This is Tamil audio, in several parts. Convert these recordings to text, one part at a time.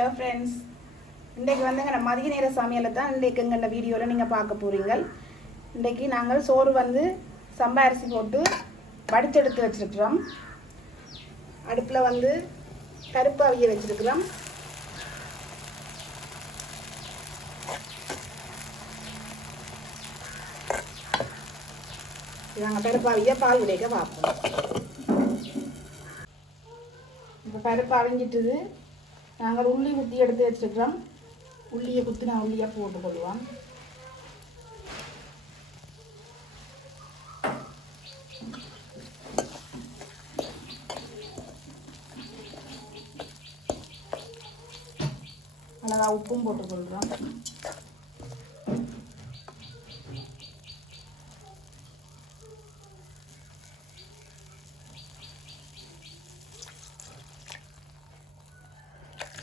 ஹலோ ஃப்ரெண்ட்ஸ் இன்றைக்கு வந்து நம்ம மதிய நேர சமையலை தான் இன்றைக்கு இந்த வீடியோவில் நீங்கள் பார்க்க போகிறீங்க இன்றைக்கு நாங்கள் சோறு வந்து சம்பா அரிசி போட்டு வடிச்செடுத்து வச்சுருக்குறோம். அடுப்பில் வந்து கருப்பு அவிய வச்சுருக்குறோம். நாங்கள் பருப்பாவிய பால் உடைக்க பார்ப்போம். இப்போ பருப்பு அவிஞ்சிட்டுது. நாங்கள் உள்ளி குத்தி எடுத்து வச்சுருக்கிறோம். உள்ளியை குத்தி நான் உள்ளியாக போட்டுக்கொள்வோம் அழகாக அழகா உப்பும் போட்டுக்கொள்கிறோம்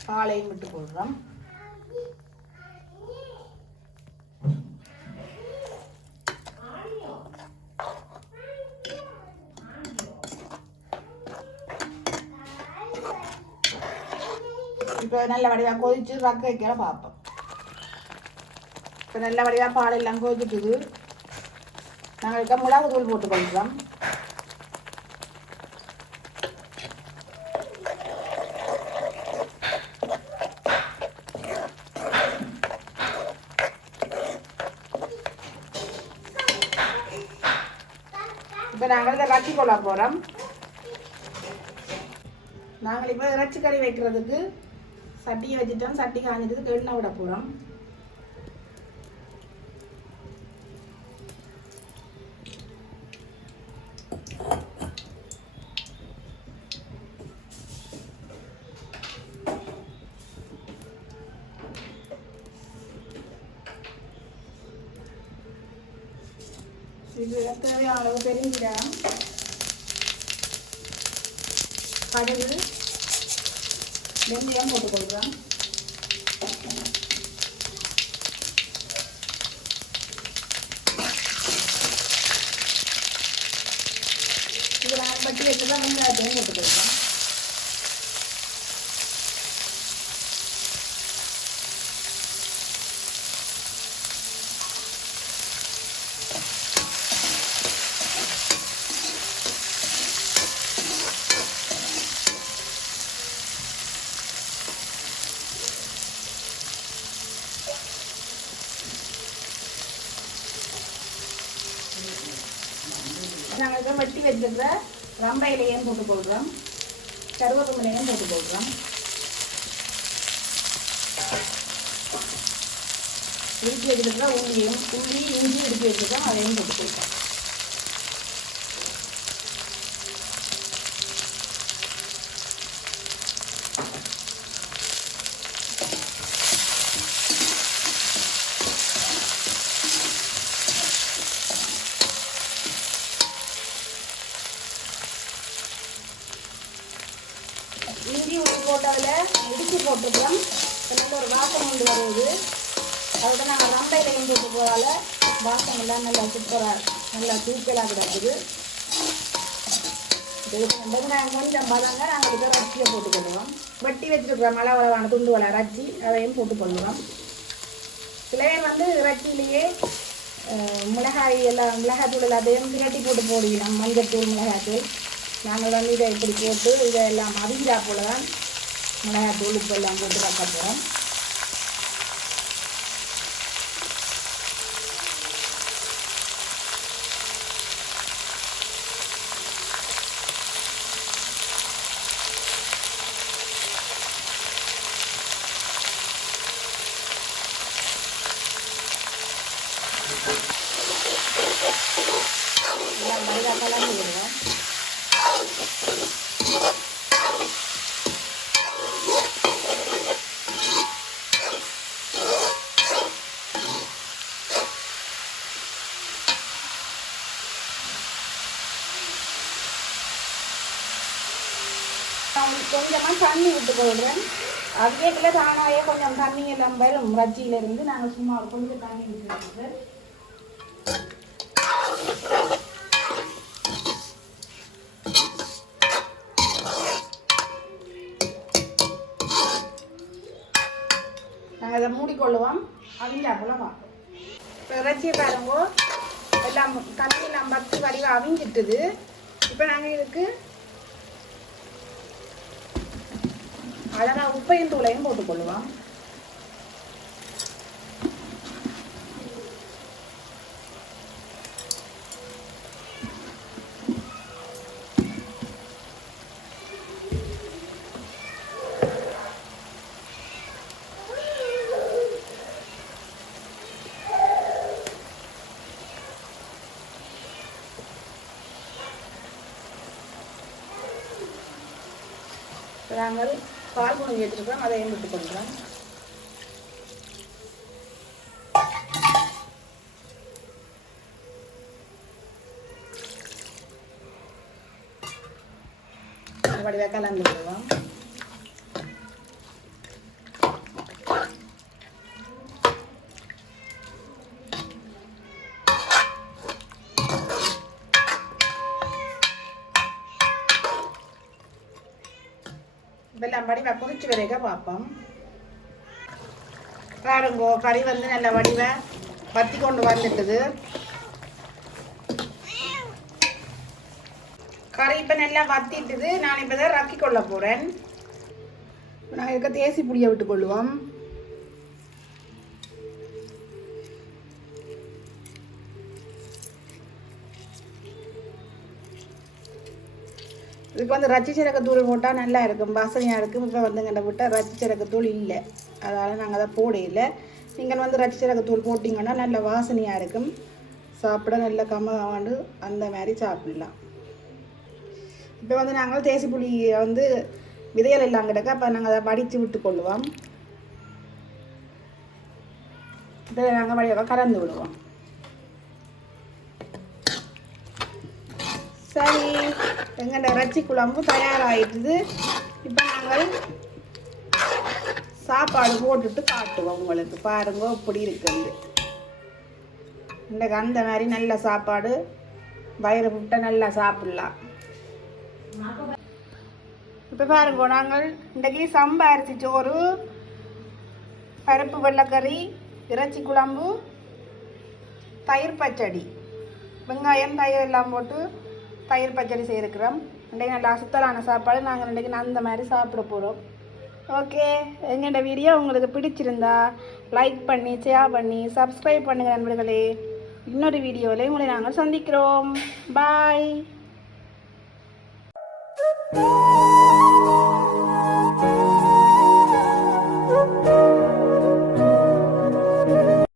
பாலையும் விட்டு போடுறோம் இப்போ நல்ல வடிவாக கொதிச்சு ரக்க வைக்கிற பார்ப்போம் இப்போ நல்ல வடிவாக பால் எல்லாம் கொதிச்சுட்டுது நாங்கள் இருக்க மிளகு தூள் போட்டு கொள்கிறோம் இப்போ நாங்கள் இதை கட்டி கொள்ள போகிறோம் நாங்கள் இப்போ இறைச்சி கறி வைக்கிறதுக்கு சட்டியை வச்சுட்டோம். சட்டி காஞ்சிட்டு எண்ணெய் விட போகிறோம் இது தேவையான அளவு பெருங்கிடம் கடுகு வெந்தயம் போட்டுக்கொள்கிறோம் இது நான் பட்டி வச்சுதான் வெங்காயத்தையும் போட்டுக்கொள்கிறோம் நாங்கள் வெட்டி வச்சிருக்கிற ரம்ப இலையும் போட்டுக்கொள்கிறோம் கருவேப்பிலையும் போட்டுக்கொள்கிறோம் இடிச்சு வச்சிருக்கிற உள்ளியும் உள்ளி இஞ்சி இடிச்சு வச்சுருக்கோம் அதையும் போட்டு போட்டுக்கொள்கிறோம் இஞ்சி உப்பு போட்டதில் இடித்து போட்டுக்கலாம் நல்ல ஒரு வாசம் கொண்டு வருது. அதோட நாங்கள் ரம்பையில் இஞ்சி போட்டு போதால வாசம் எல்லாம் நல்லா சூப்பராக நல்லா தூக்கலாக கிடக்குது. இதுக்கு வெங்காயம் கொஞ்சம் பதங்க நாங்கள் இதை ரச்சியை போட்டுக்கொள்வோம் வெட்டி வச்சுருக்கிற மழை வளவான துண்டு வளை ரச்சி அதையும் போட்டுக்கொள்வோம் சில பேர் வந்து ரச்சியிலேயே மிளகாய் எல்லாம் மிளகாய் தூள் எல்லாத்தையும் திரட்டி போட்டு போடுகிறோம் மஞ்சள் தூள் மிளகாய் தூள். நாங்கள் வந்து இதை இப்படி போட்டு இதை எல்லாம் அவிஞ்சா போல தான் மிளகாய் தூள் இப்போ எல்லாம் போட்டு வைக்க போகிறோம் கொஞ்சமாக தண்ணி விட்டு போயிடுறேன். அதுக்கேக்கில் தானாகவே கொஞ்சம் தண்ணி எல்லாம் வரும். ரஜ்ஜியிலேருந்து நாங்கள் சும்மா கொஞ்சம் தண்ணி விட்டுருக்கோம் நாங்கள் அதை மூடிக்கொள்ளுவோம். அவிஞ்சா போல பார்ப்போம். இப்போ இறைச்சி பாருங்க. எல்லாம் கண்ணி எல்லாம் பத்து வடிவாக அவிஞ்சிட்டுது. இப்போ நாங்கள் இதுக்கு அழகாக உப்பையும் தூளையும் போட்டுக்கொள்ளுவோம். நாங்கள் பால் குழம்பு வச்சுருக்கோம் அதையும் விட்டு கொள்கிறோம் வடிவாக கலந்து விடுவோம் வடிவா கொதிச்சு வரைக்க பார்ப்போம் பாருங்கோ கறி வந்து நல்ல வடிவை. பற்றி கொண்டு வந்துட்டுது. கறி இப்போ நல்லா வத்திட்டுது. நான் இப்போ தான் ரக்கி கொள்ள போகிறேன் நான் இருக்க தேசி புளியை விட்டு கொள்ளுவோம். இப்போ வந்து ரச்சி போட்டால் நல்லா இருக்கும். வாசனையாக இருக்கும். இப்போ வந்து எங்கிட்ட விட்டால் ரச்சி சீரகத்தூள் இல்லை. அதனால் நாங்கள் அதை போட இல்லை நீங்கள் வந்து ரச்சி போட்டிங்கன்னா நல்ல வாசனையாக இருக்கும். சாப்பிட நல்ல கம்மகாண்டு அந்த மாதிரி சாப்பிடலாம். இப்போ வந்து நாங்கள் தேசி புளி வந்து விதைகள் எல்லாம் கிடக்க. அப்போ நாங்கள் அதை வடித்து விட்டு கொள்ளுவோம். இதில் நாங்கள் வடிவாக கலந்து விடுவோம். சரி. எங்கள்ட இறைச்சி குழம்பு தயாராகிடுது இப்போ நாங்கள் சாப்பாடு போட்டுட்டு காட்டுவோம் உங்களுக்கு. பாருங்க இப்படி இருக்குது. இன்றைக்கு அந்த மாதிரி நல்ல சாப்பாடு. வயிறு விட்ட நல்லா சாப்பிடலாம். இப்போ பாருங்க நாங்கள் இன்றைக்கி சம்பா அரிசி சோறு பருப்பு வெள்ளைக்கறி இறைச்சி குழம்பு தயிர் பச்சடி வெங்காயம் தயிர் எல்லாம் போட்டு தயிர் பச்சடி செய்திருக்கிறோம் இன்றைக்கு நல்லா சுத்தலான சாப்பாடு. நாங்கள் இன்றைக்கி அந்த மாதிரி சாப்பிட போகிறோம் ஓகே எங்களோட வீடியோ உங்களுக்கு பிடிச்சிருந்தா லைக் பண்ணி ஷேர் பண்ணி சப்ஸ்கிரைப் பண்ணுங்கள் நண்பர்களே. இன்னொரு வீடியோவில் உங்களை நாங்கள் சந்திக்கிறோம். பாய்